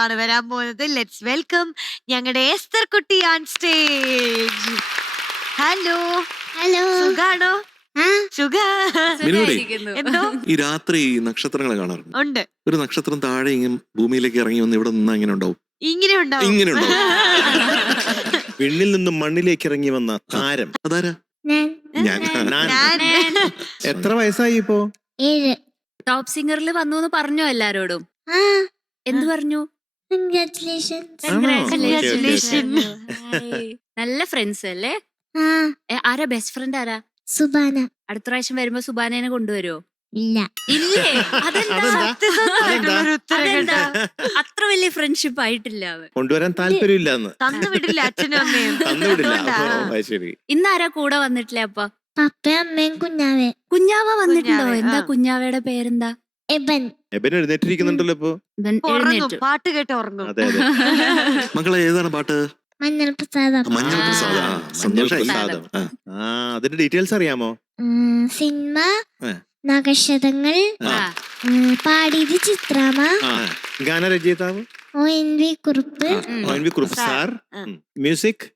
ഗാനങ്ങളാണ് വരാൻ പോകുന്നത് ലെറ്റ്സ് വെൽക്കം ഞങ്ങളുടെ എസ്തർ കുട്ടി ഓൺ സ്റ്റേജ് ഹലോ ഹലോ സുഖാണോ? ഈ രാത്രി നക്ഷത്രങ്ങളെ കാണാറുണ്ട്. ഉണ്ട്. ഒരു നക്ഷത്രം താഴെ ഇങ്ങനെ ഭൂമിയിലേക്ക് ഇറങ്ങി വന്ന് ഇവിടെ നിന്നാ ഇങ്ങനെ ഉണ്ടാവും. ഇങ്ങനെ ഉണ്ടാവും. ഇങ്ങനെ ഉണ്ടാവും. വിണ്ണിൽ നിന്നും മണ്ണിലേക്ക് ഇറങ്ങി വന്ന താരം. അതാരാ? ഞാൻ. ഞാൻ. ഞാൻ. ഞാൻ. എത്ര വയസ്സായി ഇപ്പോ ഏഴ് ടോപ്പ് സിംഗറിൽ വന്നു എന്ന് പറഞ്ഞോ എല്ലാരോടും? ആ. എന്ത് പറഞ്ഞു? കൺഗ്രാറ്റുലേഷൻസ്? നല്ല ഫ്രണ്ട്സ് അല്ലേ? ഏ, ആരാ? ബെസ്റ്റ് ഫ്രണ്ട് ആരാ? സുബാന. അടുത്ത പ്രാവശ്യം വരുമ്പോ സുബാനേനെ കൊണ്ടുവരുമോ ഇല്ല. ഇല്ലേ? അതെന്താ? അതെന്താ? സത്യസന്ധമായിട്ടുള്ളൊരു ഉത്തരം അതെന്താ? കേട്ടോ. അത്ര വലിയ ഫ്രണ്ട്ഷിപ്പ് ആയിട്ടില്ല അവൻ. കൊണ്ടുവരാൻ താല്പര്യമില്ല എന്ന് തന്നു വിടില്ല അച്ഛനും അമ്മയും. തന്നുവിടില്ല. അതുകൊണ്ടാ. ഓ, അത് ശരി. ഇന്ന് ആരാ കൂടെ വന്നിട്ടില്ല അപ്പ? പപ്പയും അമ്മയും കുഞ്ഞാവേ. കുഞ്ഞാവ വന്നിട്ടുണ്ടോ? കുഞ്ഞാവ, എന്താ ആ. കുഞ്ഞാവയുടെ പേരെന്താ? എബൻ. എഴുന്നേറ്റിരിക്കുന്നുണ്ടല്ലോ ഇപ്പൊ. ഉറങ്ങും പാട്ട് കേട്ട് ഉറങ്ങും. അതെ അതെ. മക്കളെ ഏതാണ് പാട്ട്? മഞ്ഞൾ പ്രസാദം. മഞ്ഞൾ സന്തോഷായി ആ. അതിന്റെ ഡീറ്റെയിൽസ് അറിയാമോ? സിനിമ നഗശതങ്ങൾ നഗക്ഷതങ്ങൾ പാടിയത് ചിത്രാമ. ഗാനരചയിതാവ്? O N V Kurup. O N V Kurup. Sir. Music?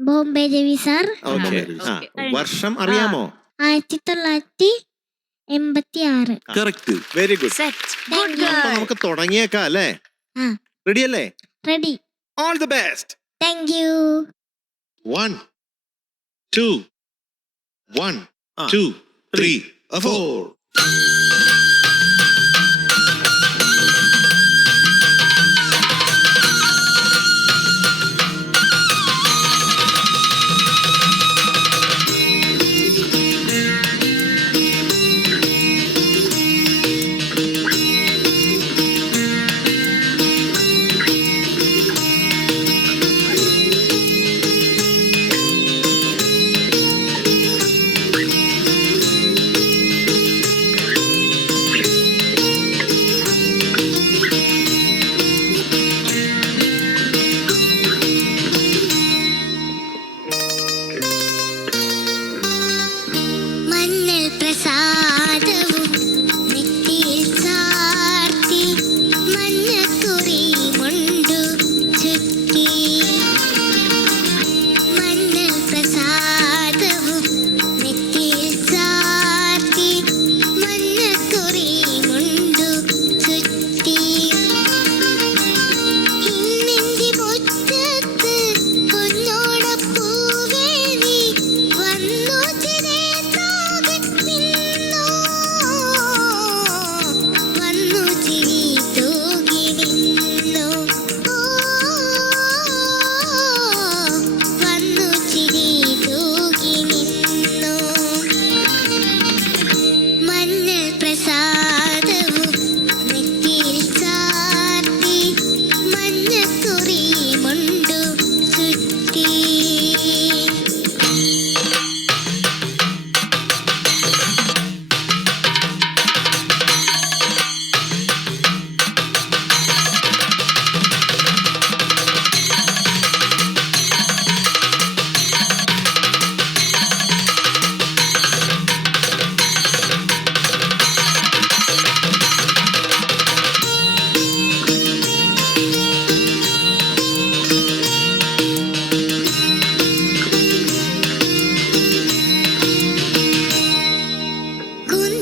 Bombay Ravi sir. വർഷം അറിയാമോ? ആയിരത്തി തൊള്ളായിരത്തി എൺപത്തി ആറ് correct very good set. Good girl. അപ്പൊ നമുക്ക് തുടങ്ങിയേക്കാം അല്ലേ? ആ. റെഡി അല്ലേ? Ready all the best thank you one two one two three three,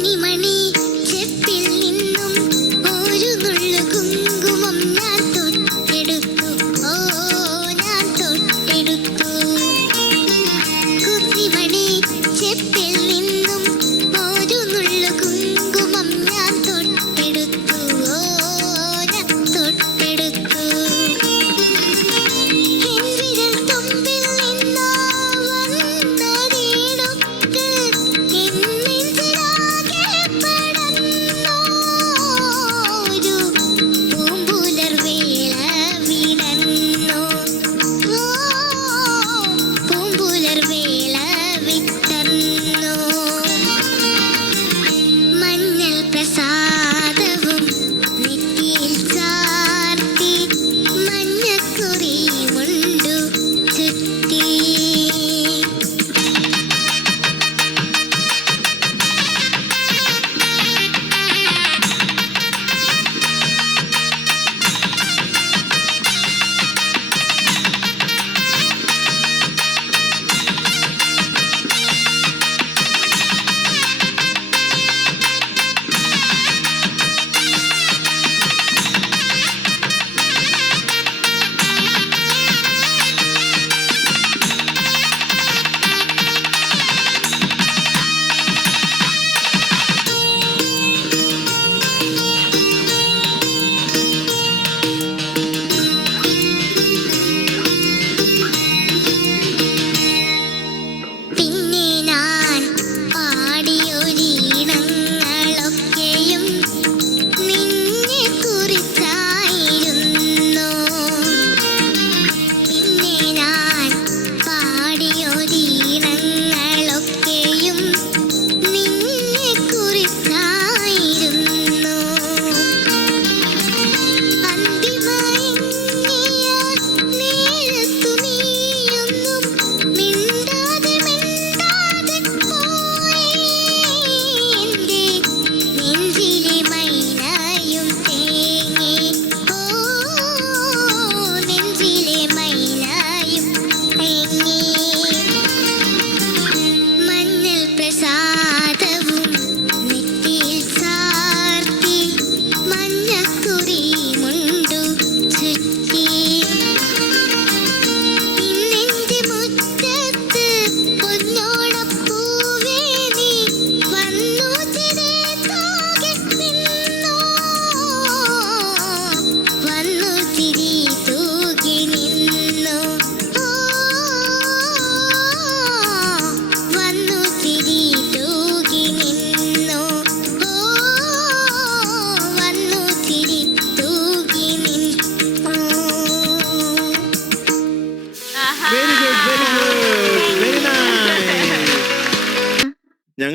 மணிமணி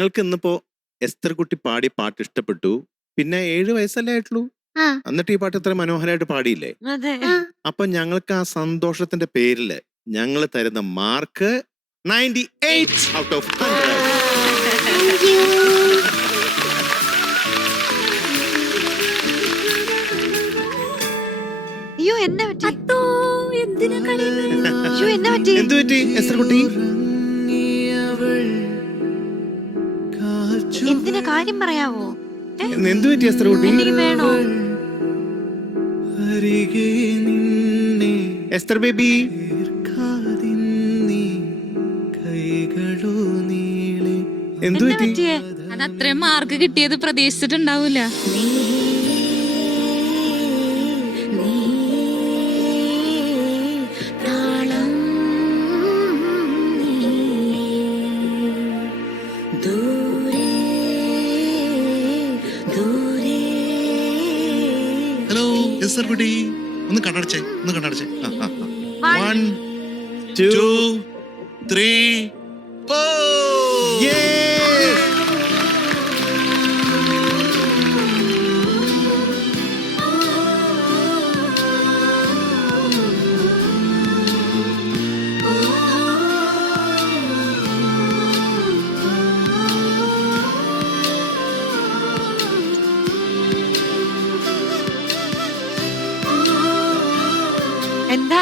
ഞങ്ങൾക്ക് ഇന്നിപ്പോ എസ്തർ കുട്ടി പാടി പാട്ട് ഇഷ്ടപ്പെട്ടു? പിന്നെ ഏഴ് വയസ്സല്ലേ ആയിട്ടുള്ളൂ? ആ. എന്നിട്ട് ഈ പാട്ട് ഇത്ര മനോഹരമായിട്ട് പാടിയില്ലേ? അതെ. അപ്പൊ ഞങ്ങൾക്ക് ആ സന്തോഷത്തിന്റെ പേരിൽ ഞങ്ങൾ തരുന്ന mark ninety eight out of അയ്യോ എന്നെ പറ്റി. അത്തോ എന്തിനാ കളിയുന്നത്? അയ്യോ എന്നെ പറ്റി. എന്ത് പറ്റി എസ്തർ കുട്ടി? കാര്യം പറയാവോ? എന്തു പറ്റിയ എസ്തർ കുട്ടി? എന്തെങ്കിലും വേണോ? Esther baby. എന്ത് പറ്റി? പറ്റിയേ? അത് അത്രയും മാർക്ക് കിട്ടിയത് പ്രതീക്ഷിച്ചിട്ടുണ്ടാവൂല. ഹലോ എസ് സർ കുട്ടി ഒന്ന് കണ്ണടച്ചേ. ഒന്ന് കണ്ണടച്ചേ വൺ. ടു ത്രീ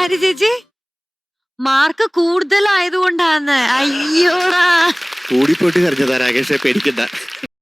ഹരി ചേച്ചി? മാർക്ക് കൂടുതലായതുകൊണ്ടാന്ന്. അയ്യോടാ. കൂടിപ്പോട്ടി തെരഞ്ഞതാ രാകേഷെ പേടിക്കണ്ട.